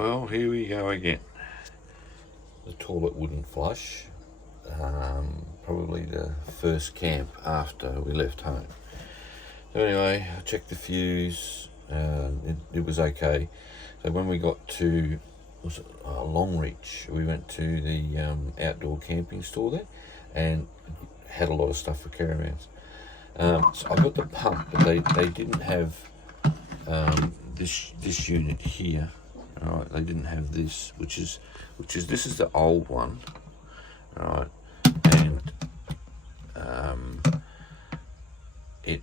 Well, here we go again. The toilet wouldn't flush. Probably the first camp after we left home. So anyway, I checked the fuse. It was okay. So when we got to Longreach, we went to the outdoor camping store there and had a lot of stuff for caravans. So I got the pump, but they didn't have this unit here. All right, they didn't have this, which is this is the old one, all right, and it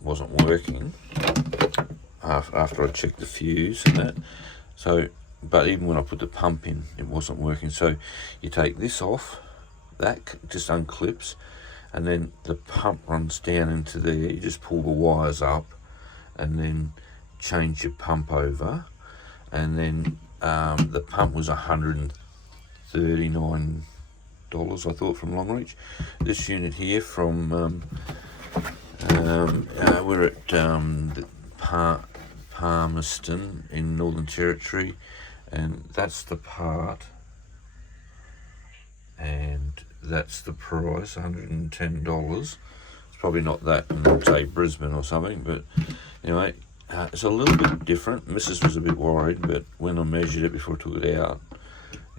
wasn't working after I checked the fuse and that. So, but even when I put the pump in, it wasn't working. So you take this off, that just unclips, and then the pump runs down into there. You just pull the wires up, and then change your pump over. And then the pump was $139, I thought, from Longreach. This unit here from we're at Palmerston in Northern Territory, and that's the part, and that's the price, $110. It's probably not that in, say, Brisbane or something, but anyway. It's a little bit different. Mrs. was a bit worried, but when I measured it before I took it out,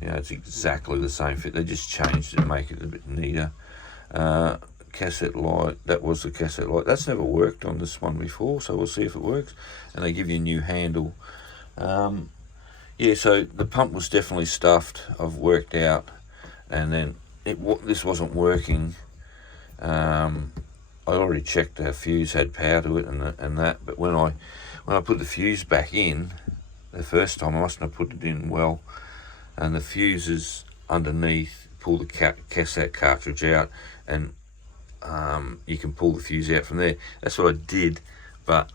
it's exactly the same fit. They just changed it to make it a bit neater. Cassette light, that was the cassette light. That's never worked on this one before, so we'll see if it works. And they give you a new handle. So the pump was definitely stuffed. I've worked out, and then this wasn't working. I already checked our fuse had power to it and that, but when I put the fuse back in the first time, I mustn't have put it in well, and the fuses underneath pull the cassette cartridge out, and you can pull the fuse out from there. That's what I did, but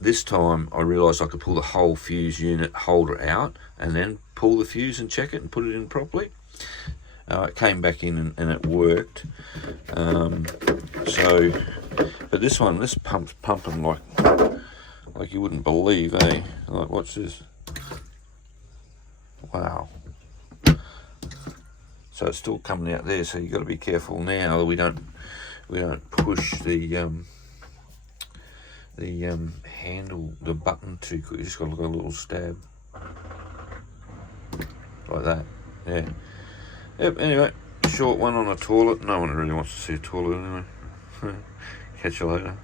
this time I realised I could pull the whole fuse unit holder out and then pull the fuse and check it and put it in properly. It came back in and it worked. But this pump's pumping like you wouldn't believe, eh? Like, watch this. Wow. So it's still coming out there, so you've got to be careful now that we don't push the handle, the button too quick. You just got to look at a little stab like that. Yeah. Yep, anyway, short one on a toilet. No one really wants to see a toilet anyway. Catch you later.